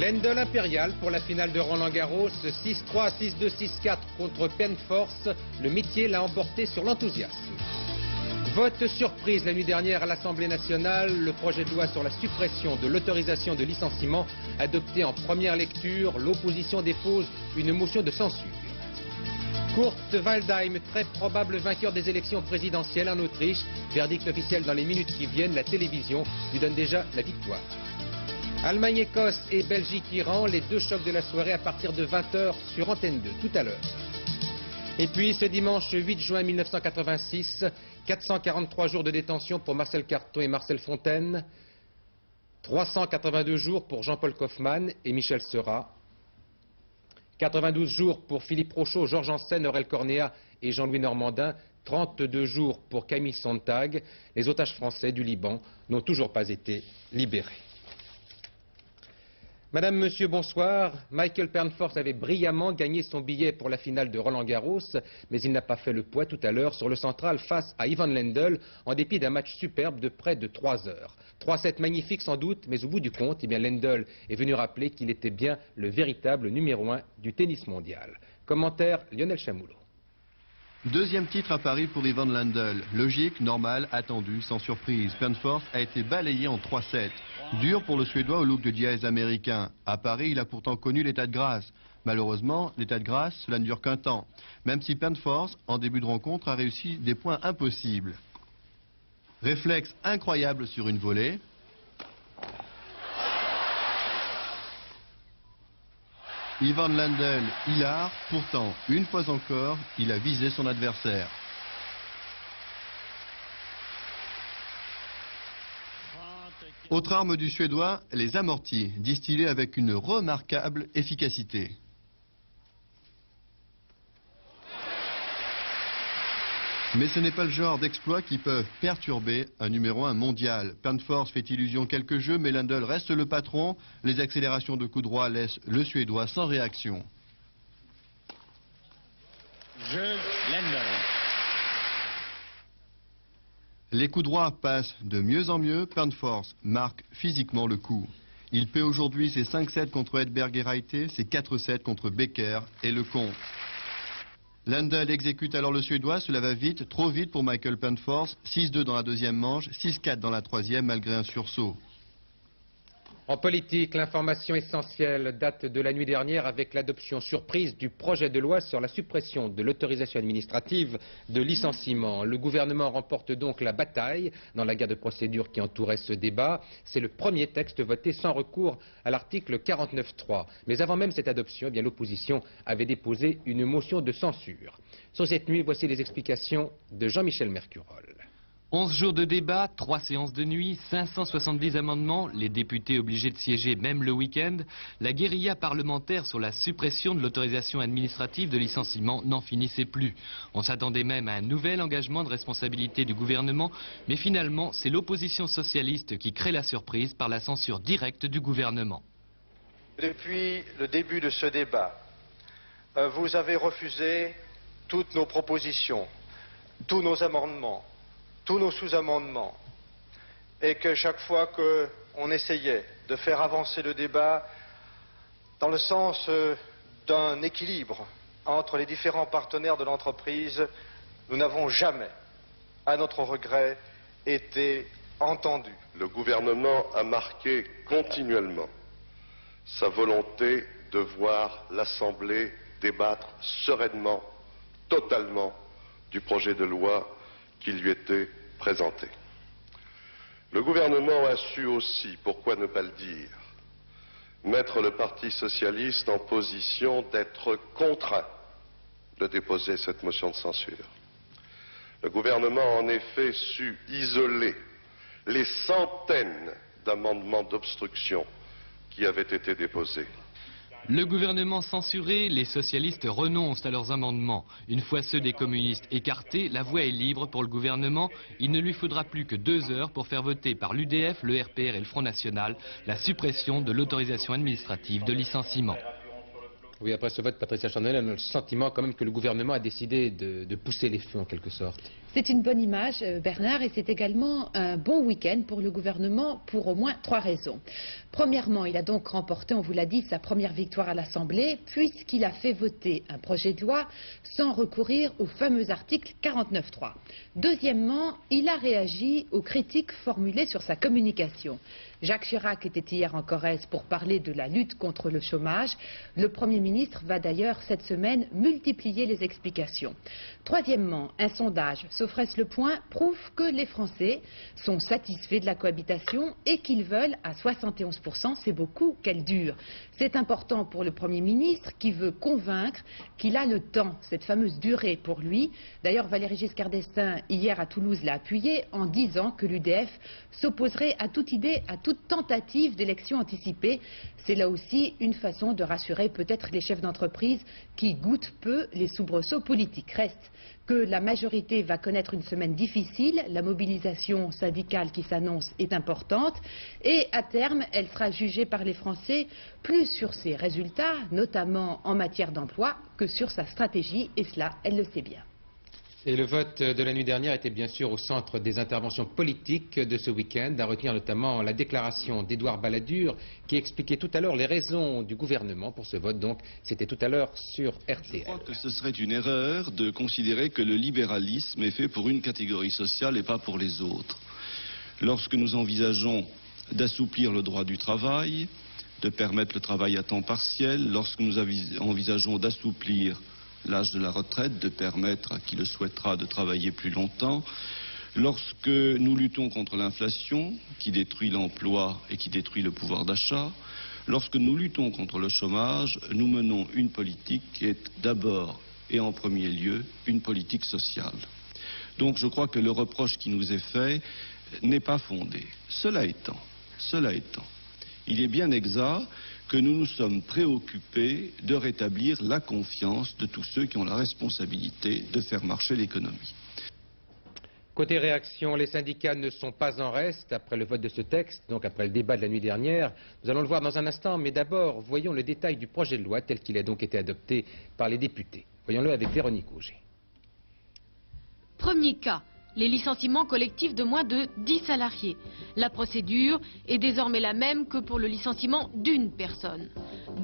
Lendl impérial pour la finale de Roland-Garros, 6-3, 6-2, 6-4 contre Penforce. Le métier l'a emporté sur l'enthousiasme. Vote surprise la nuit dernière à l'Assemblée nationale. Le projet de loi sur la suppression de l'autorisation de licenciement adopté en première lecture. L'opposition dépose une motion de censure. Kurt Waldheim, très probable vainqueur des élections présidentielles en Autriche. Verdict officiel dans les minutes qui viennent. La télévision lui donne déjà la victoire. Allemagne-Écosse et Belgique-Iran, les deux chocs de la soirée à partir de 20h sur Antenne 2, tout à l'heure. Et puis ce dimanche 8 juin 1986, 443 jours de détention pour Marcel Carton et Marcel Fontaine, 382 jours pour Jean-Paul Kaufmann et Michel Seurat, 92 jours pour Philippe Rochaud, Georges Janssen, Aurel Cornéa et Jean-Louis Normandin, 32 jours pour Camille Sontag. Les otages français du Liban n'ont toujours pas été libérés. Madame, Monsieur, bonsoir. Michael Penforce avait brillamment gagné son billet pour la finale de Roland-Garros, mais il n'a pas fait le poids tout à l'heure sur le central face à Ivan Lendl, en dépit d'un match superbe de près de 3 heures. 3-7 magnifiques sans doute, mais au bout du compte, Lendl est venu rappeler qu'il était bien le véritable numéro 1 du tennis mondial. Commentaire Lionel Chamoulot. Deuxième titre à Paris pour Ivan Lendl. Logique, normal, attendu, sans surprise. Penforce a été balayé en 3-7. Dur pour le Suédois au look de dièse américain. À Paris, il a pourtant connu l'état de grâce. Malheureusement, l'état de grâce, cela ne dure qu'un temps. Même si Penforce, en début de rencontre, a réussi des points impossibles. Réflexe incroyable sur une volée. Ivan Lendl, hilar, pourtant, une fois encore, il a visé son adversaire. Autre arme du Suédois, les amortis, distillés avec une remarquable efficacité. Mais ce n'est pas le genre d'exploits qui peuvent perturber un numéro 1 mondial. Penforce fait illusion quelques jeux, mais Lendl reste le patron. Les accélérations de coups droits laissent le Suédois sans réaction. Jeu Lendl. Les coups droits passent de mieux en mieux. Penforce marque physiquement le coup. Il paie aujourd'hui ses 5-7 contre Edberg et Reite, ses 4-7 contre Becker et Lecomte. Lendl exécute alors le Suédois, cela va vite, trop vite pour Michael Penforce. 6-2 dans la deuxième manche, 6-4 dans la troisième malgré un sursaut. En politique, l'information essentielle date de la nuit dernière avec l'adoption surprise du projet de loi sur la suppression de l'autorisation administrative de licenciement. Le gouvernement remporte donc la bataille dans la guerre de procédure qui entourait ce débat. C'est le premier texte voté sans recours à l'article 49.3. Mais avant même cette adoption, l'opposition avait déposé une motion de censure. Sur cette nuit, voici les explications de Jean-Michel Mercurol. 11 jours de débat, 3 séances de nuit, 570 amendements, les députés obligés de siéger même le week-end. La guérilla parlementaire sur la suppression de l'autorisation administrative de licenciement n'en finissait plus. On s'attendait même à un nouvel engagement de responsabilité du gouvernement, mais finalement, c'est l'opposition socialiste qui crée la surprise par la censure directe du gouvernement. Depuis le début de ce débat, vous avez refusé toutes nos propositions, tous nos amendements, tous nos sous-amendements, et que chaque fois qu'on essayait de faire avancer le débat dans le sens d'un équilibre entre les différents partenaires de l'entreprise, nous n'avons jamais, à notre regret, été entendus. Le gouvernement a marqué continuellement sa volonté de voir l'Assemblée débattre sereinement, totalement, du projet de loi qui lui était présenté. Le gouvernement a su aussi, pourquoi ne pas le dire, mettre le Parti socialiste en position d'être contraint de déposer cette motion de censure. Le gouvernement a en effet su isoler les centaines d'amendements d'obstruction qui avaient été déposés. Le gouvernement censuré, les socialistes renoncent à leurs amendements. Une fois ceux des communistes écartés, la voie est libre pour le gouvernement. Il ne lui faudra plus que 2 heures pour faire voter par l'UDF, le RPR et le Front National la suppression de l'autorisation administrative de licenciement. Oui, après ce vote, Patricia Chanel a le sentiment quand même que le gouvernement a décidé de pousser les feux en quelque sorte. C'est une bonne image, Bernard, et c'est également un bon week-end pour le gouvernement pour au moins 3 raisons. Premièrement, il a donc remporté, on vous l'a dit, sa première victoire à l'Assemblée, puisqu'il a fait voter un projet de loi sans recourir au fameux article 49.3. Deuxièmement, il a réagi aux critiques formulées sur sa communication. Jacques Chirac était hier en Corrèze pour parler de la lutte contre le chômage. Le Premier ministre va d'ailleurs cette semaine multiplier les explications. Troisièmement, un sondage Sofres Le Point prouve que les Français sont satisfaits de la cohabitation et qu'ils veulent à 71%, c'est beaucoup, qu'elle dure. C'est important pour le Premier ministre qui veut convaincre qu'il a le temps, cette fameuse durée pour lui. D'ailleurs, Valéry Giscard d'Estaing, hier à Toulouse, l'a appuyé en disant que l'UDF s'opposerait à toute idée, à toute tentative d'élection anticipée. C'est là aussi une façon de rassurer peut-être les chefs d'entreprise qui goûtent peu les soubresauts politiques. Reste que la majorité va connaître une semaine difficile, la mobilisation syndicale qui s'annonce est importante et à terme, elle sera jugée par les Français plus sur ses résultats, notamment en matière d'emploi, que sur sa stratégie, et cela, elle le sait bien. Et le vote de la nuit dernière était bien sûr au centre des interventions politiques de ce week-end, à retenir notamment la déclaration d'Édouard Balladur qui expliquait tout à l'heure les raisons du gouvernement pour ce vote. Donc c'était tout à l'heure sur RTL. Je crois que ce serait une erreur de considérer que le libéralisme est fait pour une catégorie sociale et pas pour les autres. Lorsque nous envisageons d'assouplir le droit du travail, de permettre le travail à temps partiel, lorsque nous envisageons d'assouplir l'âge de la retraite, de permettre à qui le souhaitera de travailler plus longtemps. Lorsque nous luttons contre l'inflation, qui détruit l'emploi et qui détruit le pouvoir d'achat, lorsque nous luttons contre le chômage, nous menons une politique qui est d'abord et en premier lieu une politique sociale. Donc je crois que le reproche qui nous est fait n'est pas fondé. Cela étant, il est bien exact que nous nous sommes préoccupés de rétablir la confiance de tous ceux qui ont la responsabilité de faire marcher l'économie. Côté réaction, les syndicats ne sont pas en reste après le vote de ce texte, donc après le débat de la nuit dernière. Nous allons le voir dans un instant, mais d'abord, voyons le détail du projet de loi tel qu'il a donc été adopté par les députés. Voyons-le avec Véronique Auger. Premier cas, les licenciements collectifs de moins de 10 salariés. La procédure est désormais la même que pour le licenciement d'une personne.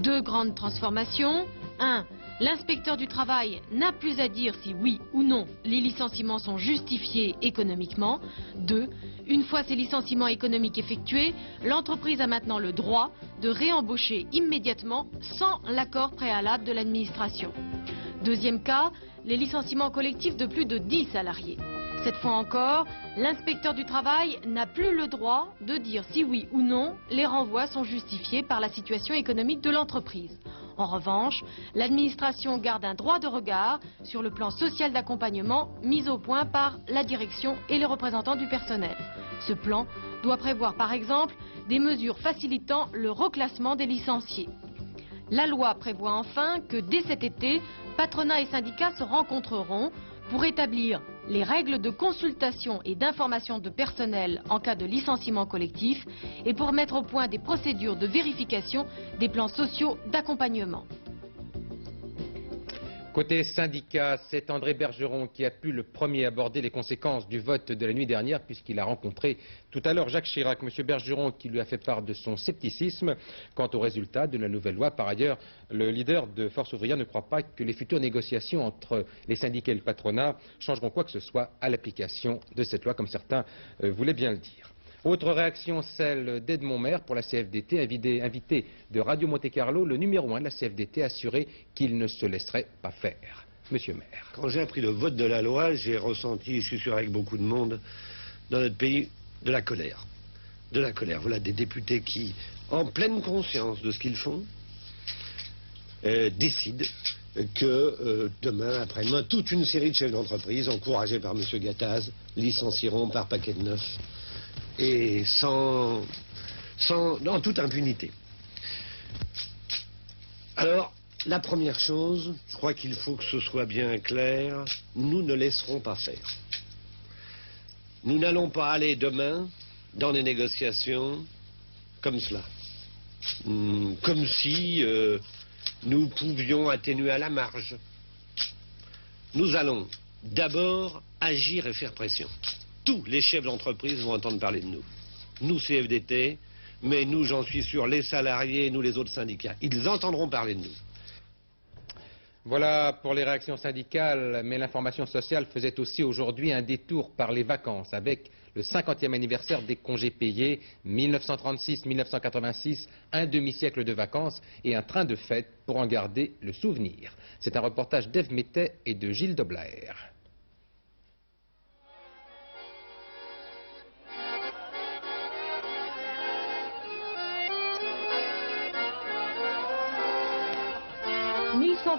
2 grandes transformations. 1. L'inspecteur du travail n'a plus à dire si oui ou non les licenciements sont justifiés économiquement. 2. Une fois ces licenciements économiques effectués, l'entreprise a maintenant le droit de réembaucher immédiatement sans l'accord préalable de l'administration. Deuxième cas, les licenciements collectifs de plus de 10 salariés. Cette fois encore, l'inspecteur du travail n'a plus le droit de dire si oui ou non les renvois sont justifiés par la situation économique de l'entreprise. En revanche, l'administration garde un droit de regard sur le plan social d'accompagnement mis au point par la direction et les représentants du personnel. Ce plan doit prévoir par exemple des mesures facilitant le reclassement des licenciés. La loi prévoit enfin que dès cet été, patronat et syndicats se rencontreront pour établir les règles de consultation et d'information de personnel en cas de licenciement collectif et pour mettre au point des procédures de vérification des plans sociaux d'accompagnement. Côté syndicat, c'est André Bergeron qui a pu le premier aborder les conséquences du vote de la nuit dernière puisqu'il a rencontré tout à l'heure Jacques Chirac. Monsieur Bergeron qui lui a fait part de son scepticisme quant aux résultats de la nouvelle loi. Par ailleurs, le leader de Force ouvrière ne croit pas que les futures négociations entre les syndicats et le patronat changeront quoi que ce soit à l'application de cette loi, comme certains voulaient bien le dire. Autre réaction, celle d'Edmond Maire pour la CFDT, invité de Radio Monte-Carlo, le numéro 1 de la CFDT a assuré qu'il ne se laisserait pas faire. Monsieur Maire. Quand j'ai appris le vote de la loi, j'ai ressenti, je suis sûr avec beaucoup de monde, dans notre pays, de la colère. De la colère. Voilà des députés qui, en pleine conscience de ce qu'ils font, décident que demain, après-demain, toute une série de chefs d'entreprise, encouragés par M. Gattaz, licencieront par paquet de neuf. Et en toute impunité. Alors, la première chose, je crois qu'il faut que ce soit bien clair, nous ne laisserons pas faire. Nous n'allons pas aller demain dans des négociations comme cela. Comme si nous pouvions atténuer à la marge. Nous allons d'abord agir et faire pression. Tous les chefs d'entreprise vont entendre parler de nous. Nous, CFDT, mais nous, j'en suis sûr, les salariés, nous, les autres syndicats, ils entendront parler de nous. Voilà pour les réactions syndicales, mais l'information sociale faisait aussi aujourd'hui un détour par les vacances avec le 50e anniversaire des congés payés, 1936-1986, un demi-siècle de vacances et un train de fête pour en garder le souvenir. C'est un reportage d'Ève Mettet et de Gilles Dobler.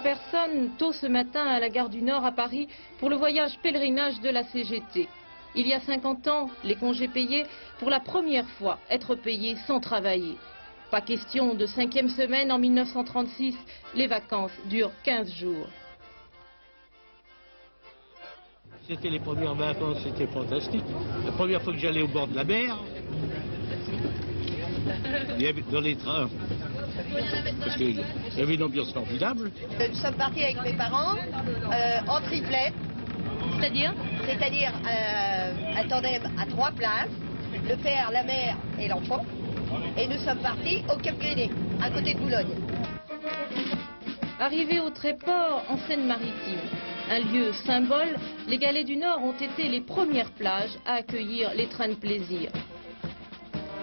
Personnes tôt ce matin à la gare du Nord à Paris pour le voyage pèlerinage de la CGT. Il y a 50 ans, les congés payés, pour la première fois, être payés sans travailler. Pas question de 5e semaine en 1936, les vacances durent 15 jours. C'était les premières vacances, c'était fantastique. La première fois que j'allais au bord de la mer, il y avait dans les trains. Parce qu'il y avait une ambiance formidable. Nous sommes partis avec mes parents en triplet. C'est-à-dire un tandem à 3 places, le père, la mère et l'enfant. Et nous sommes partis au Cap Griné, à côté de Boulogne. Arrivés au Tréport, en Seine-Maritime, un lieu symbole, les Galets du Nord ont été les premières plages à accueillir les trains de plaisir.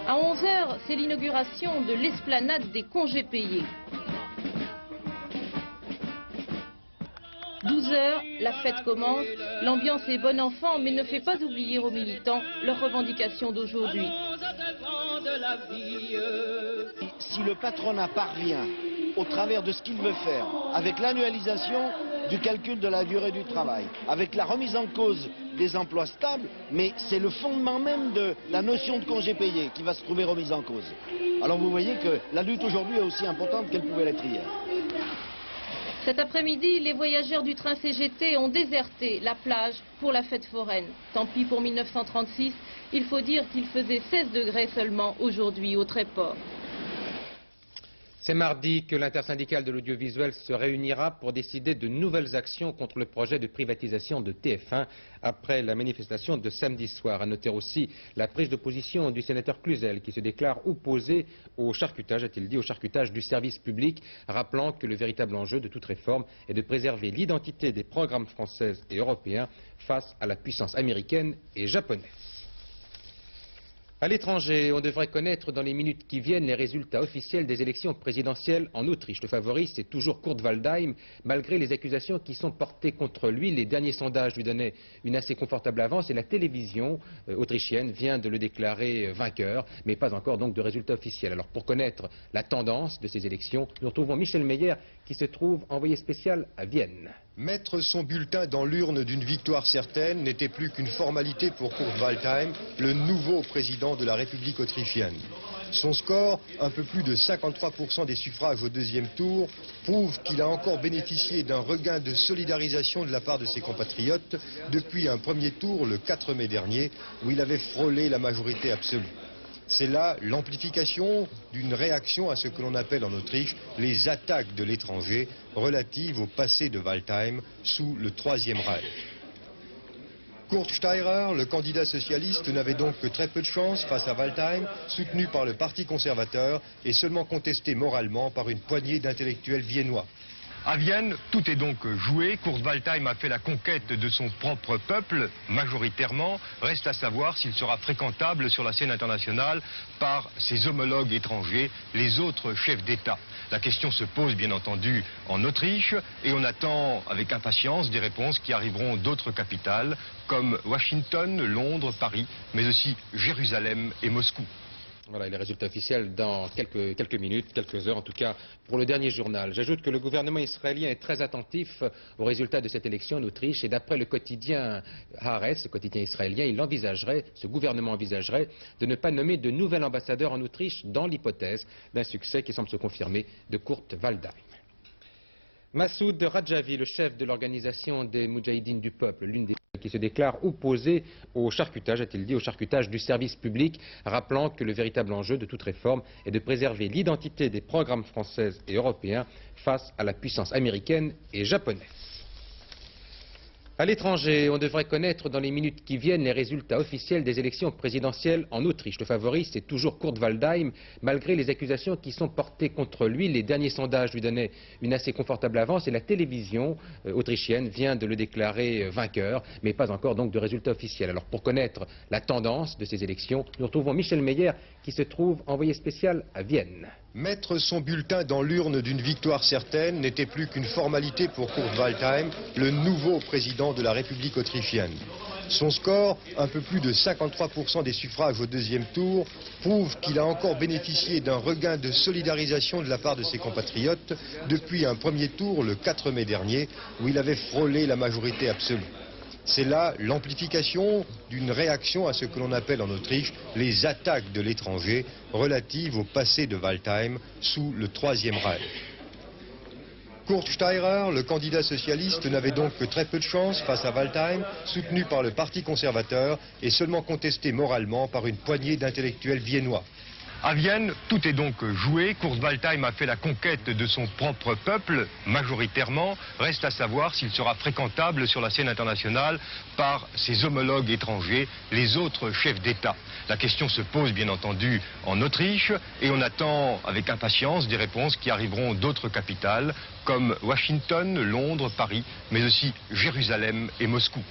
À 11h, c'est l'inauguration de l'esplanade des congés payés. 12h, la fête commence. L'ambiance est bon enfant, mais ne fait pas oublier aux militants leurs revendications d'aujourd'hui. Si le patronat parvient, au travers de ce qu'il veut faire, avec l'annualisation du calcul de la durée du travail, avec la remise en cause des emplois stables, mais c'est le fondement même de la notion de congé payé qui va se trouver remise en cause. Alors vous voyez que la lutte aujourd'hui est aussi importante qu'elle pouvait l'être hier. Cet après-midi, les voyageurs du train CGT ont déserté la plage pour la fête foraine. Tant pis pour 1936, il faut dire qu'il faisait 16 degrés seulement aujourd'hui au Tréport. C'est mardi que l'intersyndicale de l'audiovisuel se réunira pour décider de nouvelles actions contre le projet de privatisation de TF1 après la manifestation de samedi soir. À noter aussi la prise de position du sénateur Cluzel qui se déclare opposé au charcutage, a-t-il dit, au charcutage du service public, rappelant que le véritable enjeu de toute réforme est de préserver l'identité des programmes français et européens face à la puissance américaine et japonaise. À l'étranger, on devrait connaître dans les minutes qui viennent les résultats officiels des élections présidentielles en Autriche. Le favori, c'est toujours Kurt Waldheim, malgré les accusations qui sont portées contre lui. Les derniers sondages lui donnaient une assez confortable avance et la télévision autrichienne vient de le déclarer vainqueur, mais pas encore donc de résultats officiels. Alors pour connaître la tendance de ces élections, nous retrouvons Michel Meyer qui se trouve envoyé spécial à Vienne. Mettre son bulletin dans l'urne d'une victoire certaine n'était plus qu'une formalité pour Kurt Waldheim, le nouveau président de la République autrichienne. Son score, un peu plus de 53% des suffrages au deuxième tour, prouve qu'il a encore bénéficié d'un regain de solidarisation de la part de ses compatriotes depuis un premier tour le 4 mai dernier, où il avait frôlé la majorité absolue. C'est là l'amplification d'une réaction à ce que l'on appelle en Autriche les attaques de l'étranger relatives au passé de Waldheim sous le Troisième Reich. Kurt Steirer, le candidat socialiste, n'avait donc que très peu de chance face à Waldheim, soutenu par le Parti conservateur et seulement contesté moralement par une poignée d'intellectuels viennois. À Vienne, tout est donc joué. Kurt Waldheim a fait la conquête de son propre peuple, majoritairement. Reste à savoir s'il sera fréquentable sur la scène internationale par ses homologues étrangers, les autres chefs d'État. La question se pose bien entendu en Autriche et on attend avec impatience des réponses qui arriveront d'autres capitales comme Washington, Londres, Paris, mais aussi Jérusalem et Moscou. Voilà, et les résultats officiels dans quelques minutes, quelques heures en tout cas, pour le dernier journal. J'ajoute que le gouvernement israélien est très attentif aux résultats de cette élection en Autriche et d'après le quotidien Haaretz, le quotidien israélien, ce gouvernement envisagerait de ne pas nommer de nouvel ambassadeur en Autriche dans l'hypothèse d'un succès qui semble se confirmer de Kurt Waldheim. Massoud Rajavi, le chef de l'organisation des Moudjahidines du peuple, l'une des qui se déclare opposé au charcutage, a-t-il dit, au charcutage du service public, rappelant que le véritable enjeu de toute réforme est de préserver l'identité des programmes français et européens face à la puissance américaine et japonaise. À l'étranger, on devrait connaître dans les minutes qui viennent les résultats officiels des élections présidentielles en Autriche. Le favori, c'est toujours Kurt Waldheim, malgré les accusations qui sont portées contre lui. Les derniers sondages lui donnaient une assez confortable avance et la télévision autrichienne vient de le déclarer vainqueur, mais pas encore donc de résultats officiels. Alors pour connaître la tendance de ces élections, nous retrouvons Michel Meyer qui se trouve envoyé spécial à Vienne. Mettre son bulletin dans l'urne d'une victoire certaine n'était plus qu'une formalité pour Kurt Waldheim, le nouveau président de la République autrichienne. Son score, un peu plus de 53% des suffrages au deuxième tour, prouve qu'il a encore bénéficié d'un regain de solidarisation de la part de ses compatriotes depuis un premier tour le 4 mai dernier, où il avait frôlé la majorité absolue. C'est là l'amplification d'une réaction à ce que l'on appelle en Autriche les attaques de l'étranger relatives au passé de Waldheim sous le Troisième Reich. Kurt Steirer, le candidat socialiste, n'avait donc que très peu de chance face à Waldheim, soutenu par le Parti conservateur et seulement contesté moralement par une poignée d'intellectuels viennois. À Vienne, tout est donc joué. Kurt Waldheim a fait la conquête de son propre peuple, majoritairement. Reste à savoir s'il sera fréquentable sur la scène internationale par ses homologues étrangers, les autres chefs d'État. La question se pose bien entendu en Autriche et on attend avec impatience des réponses qui arriveront d'autres capitales comme Washington, Londres, Paris, mais aussi Jérusalem et Moscou.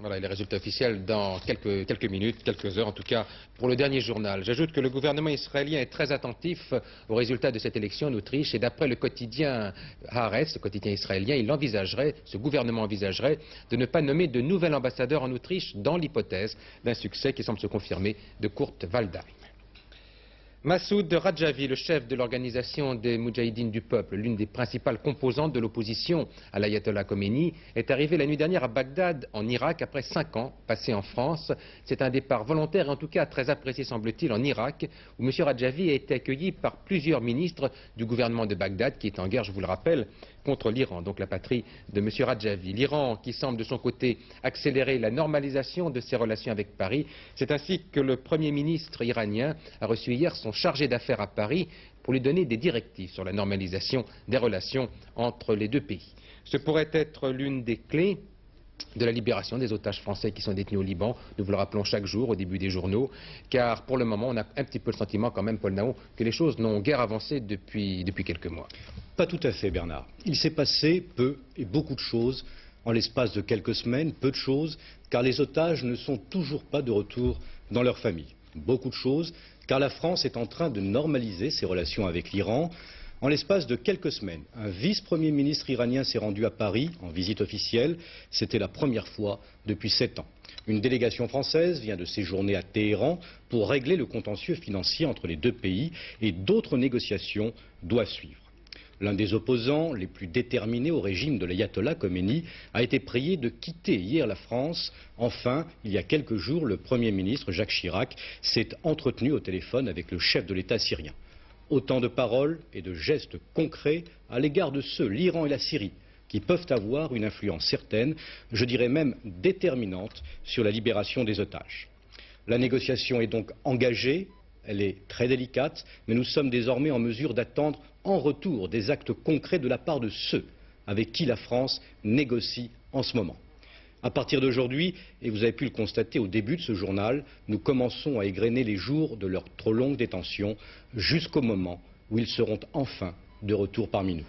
Voilà, les résultats officiels dans quelques minutes, quelques heures en tout cas, pour le dernier journal. J'ajoute que le gouvernement israélien est très attentif aux résultats de cette élection en Autriche et d'après le quotidien Haaretz, le quotidien israélien, ce gouvernement envisagerait de ne pas nommer de nouvel ambassadeur en Autriche dans l'hypothèse d'un succès qui semble se confirmer de Kurt Waldheim. Massoud Rajavi, le chef de l'organisation des Moudjahidines du peuple, l'une des principales composantes de l'opposition à l'ayatollah Khomeini, est arrivé la nuit dernière à Bagdad, en Irak, après 5 ans passés en France. C'est un départ volontaire et en tout cas très apprécié, semble-t-il, en Irak, où M. Rajavi a été accueilli par plusieurs ministres du gouvernement de Bagdad, qui est en guerre, je vous le rappelle, contre l'Iran, donc la patrie de M. Rajavi. L'Iran qui semble de son côté accélérer la normalisation de ses relations avec Paris. C'est ainsi que le Premier ministre iranien a reçu hier son chargé d'affaires à Paris pour lui donner des directives sur la normalisation des relations entre les deux pays. Ce pourrait être l'une des clés de la libération des otages français qui sont détenus au Liban. Nous vous le rappelons chaque jour au début des journaux, car pour le moment on a un petit peu le sentiment quand même, Paul Naon, que les choses n'ont guère avancé depuis quelques mois. Pas tout à fait, Bernard. Il s'est passé peu et beaucoup de choses en l'espace de quelques semaines, peu de choses, car les otages ne sont toujours pas de retour dans leur famille. Beaucoup de choses, car la France est en train de normaliser ses relations avec l'Iran. En l'espace de quelques semaines, un vice-premier ministre iranien s'est rendu à Paris en visite officielle. C'était la première fois depuis 7 ans. Une délégation française vient de séjourner à Téhéran pour régler le contentieux financier entre les deux pays et d'autres négociations doivent suivre. L'un des opposants les plus déterminés au régime de l'ayatollah Khomeini a été prié de quitter hier la France. Enfin, il y a quelques jours, le Premier ministre Jacques Chirac s'est entretenu au téléphone avec le chef de l'État syrien. Autant de paroles et de gestes concrets à l'égard de ceux, l'Iran et la Syrie, qui peuvent avoir une influence certaine, je dirais même déterminante, sur la libération des otages. La négociation est donc engagée, elle est très délicate, mais nous sommes désormais en mesure d'attendre en retour des actes concrets de la part de ceux avec qui la France négocie en ce moment. À partir d'aujourd'hui, et vous avez pu le constater au début de ce journal, nous commençons à égrener les jours de leur trop longue détention jusqu'au moment où ils seront enfin de retour parmi nous.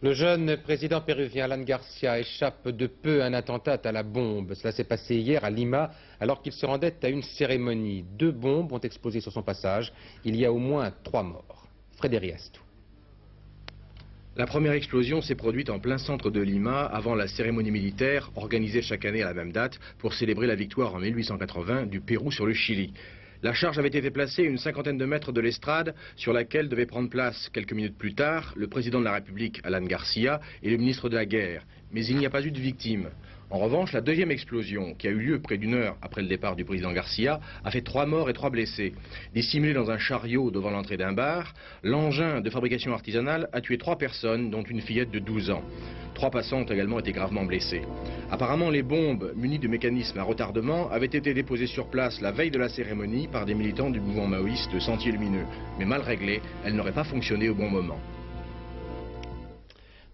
Le jeune président péruvien Alan Garcia échappe de peu à un attentat à la bombe. Cela s'est passé hier à Lima alors qu'il se rendait à une cérémonie. 2 bombes ont explosé sur son passage. Il y a au moins 3 morts. Frédéric Astou. La première explosion s'est produite en plein centre de Lima avant la cérémonie militaire organisée chaque année à la même date pour célébrer la victoire en 1880 du Pérou sur le Chili. La charge avait été placée à une 50aine de mètres de l'estrade sur laquelle devait prendre place quelques minutes plus tard le président de la République Alan Garcia et le ministre de la Guerre. Mais il n'y a pas eu de victimes. En revanche, la deuxième explosion, qui a eu lieu près d'une heure après le départ du président Garcia, a fait 3 morts et 3 blessés. Dissimulé dans un chariot devant l'entrée d'un bar, l'engin de fabrication artisanale a tué 3 personnes, dont une fillette de 12 ans. 3 passants ont également été gravement blessés. Apparemment, les bombes munies de mécanismes à retardement avaient été déposées sur place la veille de la cérémonie par des militants du mouvement maoïste Sentier Lumineux. Mais mal réglées, elles n'auraient pas fonctionné au bon moment.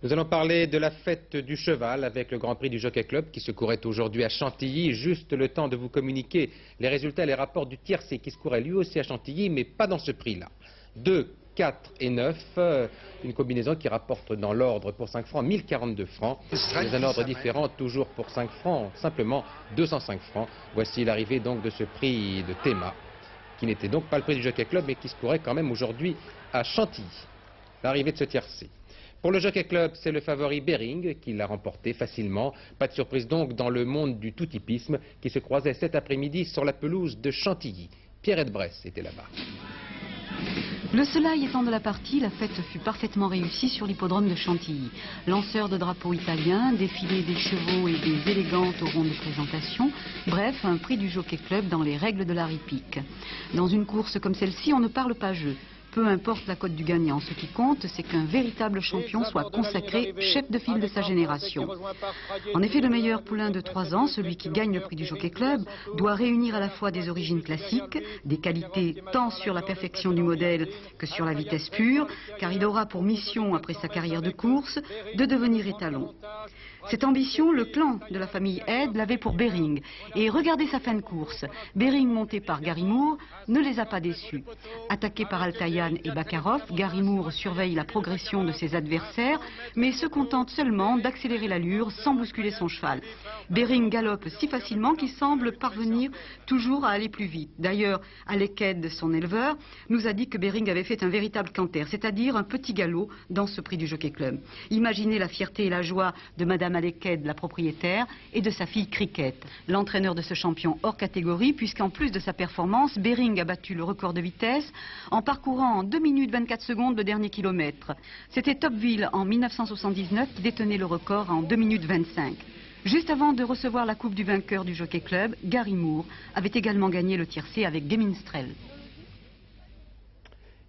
Nous allons parler de la fête du cheval avec le Grand Prix du Jockey Club qui se courait aujourd'hui à Chantilly. Juste le temps de vous communiquer les résultats et les rapports du tiercé qui se courait lui aussi à Chantilly, mais pas dans ce prix-là. 2, 4 et 9, une combinaison qui rapporte dans l'ordre pour 5 francs 1042 francs. Dans un ordre différent, toujours pour 5 francs, simplement 205 francs. Voici l'arrivée donc de ce prix de Théma, qui n'était donc pas le prix du Jockey Club, mais qui se courait quand même aujourd'hui à Chantilly. L'arrivée de ce tiercé. Pour le Jockey Club, c'est le favori Bering qui l'a remporté facilement. Pas de surprise donc dans le monde du tout-hippisme qui se croisait cet après-midi sur la pelouse de Chantilly. Pierre Bresse était là-bas. Le soleil étant de la partie, la fête fut parfaitement réussie sur l'hippodrome de Chantilly. Lanceurs de drapeaux italiens, défilé des chevaux et des élégantes au rond de présentation, bref, un prix du Jockey Club dans les règles de l'art hippique. Dans une course comme celle-ci, on ne parle pas jeu. Peu importe la cote du gagnant, ce qui compte, c'est qu'un véritable champion soit consacré chef de file de sa génération. En effet, le meilleur poulain de 3 ans, celui qui gagne le prix du Jockey Club, doit réunir à la fois des origines classiques, des qualités tant sur la perfection du modèle que sur la vitesse pure, car il aura pour mission, après sa carrière de course, de devenir étalon. Cette ambition, le clan de la famille Head l'avait pour Bering. Et regardez sa fin de course. Bering, monté par Gary Moore, ne les a pas déçus. Attaqué par Altaïan et Bakarov, Gary Moore surveille la progression de ses adversaires, mais se contente seulement d'accélérer l'allure sans bousculer son cheval. Bering galope si facilement qu'il semble parvenir toujours à aller plus vite. D'ailleurs, Alec Head, son éleveur, nous a dit que Bering avait fait un véritable canter, c'est-à-dire un petit galop dans ce prix du Jockey Club. Imaginez la fierté et la joie de Madame Alec Head, la propriétaire, et de sa fille Cricket, l'entraîneur de ce champion hors catégorie, puisqu'en plus de sa performance, Bering a battu le record de vitesse en parcourant en 2 minutes 24 secondes le dernier kilomètre. C'était Topville en 1979 qui détenait le record en 2 minutes 25. Juste avant de recevoir la coupe du vainqueur du Jockey Club, Gary Moore avait également gagné le tiercé avec Geminstrel.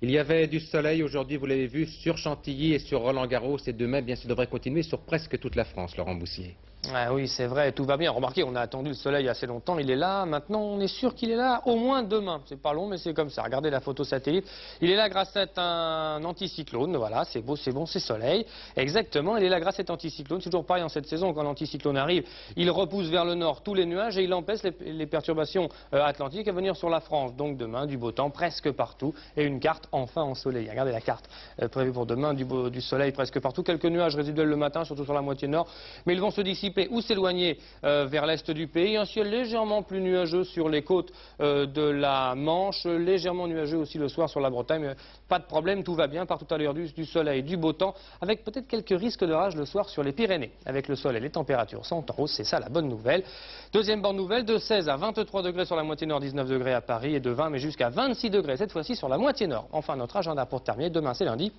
Il y avait du soleil aujourd'hui, vous l'avez vu, sur Chantilly et sur Roland-Garros. Et demain, bien sûr, devrait continuer sur presque toute la France, Laurent Boussier. Ah oui, c'est vrai, tout va bien. Remarquez, on a attendu le soleil assez longtemps, il est là. Maintenant, on est sûr qu'il est là au moins demain. C'est pas long, mais c'est comme ça. Regardez la photo satellite. Il est là grâce à un anticyclone. Voilà, c'est beau, c'est soleil. Exactement, il est là grâce à cet anticyclone. C'est toujours pareil en cette saison. Quand l'anticyclone arrive, il repousse vers le nord tous les nuages et il empêche les perturbations atlantiques à venir sur la France. Donc demain, du beau temps presque partout et une carte enfin ensoleillée. Regardez la carte prévue pour demain, du soleil presque partout. Quelques nuages résiduels le matin, surtout sur la moitié nord, mais ils vont se dissiper ou s'éloigner vers l'est du pays. Un ciel légèrement plus nuageux sur les côtes de la Manche, légèrement nuageux aussi le soir sur la Bretagne. Mais pas de problème, tout va bien, partout à l'heure du soleil, du beau temps, avec peut-être quelques risques d'orage le soir sur les Pyrénées. Avec le soleil, les températures sont en hausse, c'est ça la bonne nouvelle. Deuxième bonne nouvelle, de 16 à 23 degrés sur la moitié nord, 19 degrés à Paris, et de 20 mais jusqu'à 26 degrés cette fois-ci sur la moitié nord. Enfin, notre agenda pour terminer, demain c'est lundi.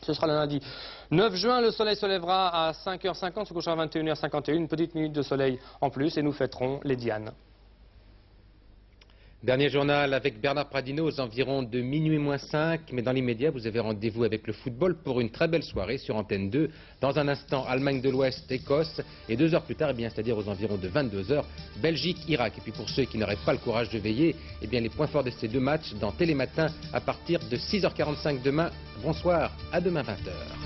Ce sera le lundi 9 juin, le soleil se lèvera à 5h50, se couchera à 21h51, une petite minute de soleil en plus et nous fêterons les Dianes. Dernier journal avec Bernard Pradino aux environs de minuit moins 5, mais dans l'immédiat vous avez rendez-vous avec le football pour une très belle soirée sur Antenne 2. Dans un instant, Allemagne de l'Ouest, Écosse, et 2 heures plus tard, c'est-à-dire aux environs de 22h, Belgique, Irak. Et puis pour ceux qui n'auraient pas le courage de veiller, les points forts de ces 2 matchs dans Télématin à partir de 6h45 demain. Bonsoir, à demain 20h.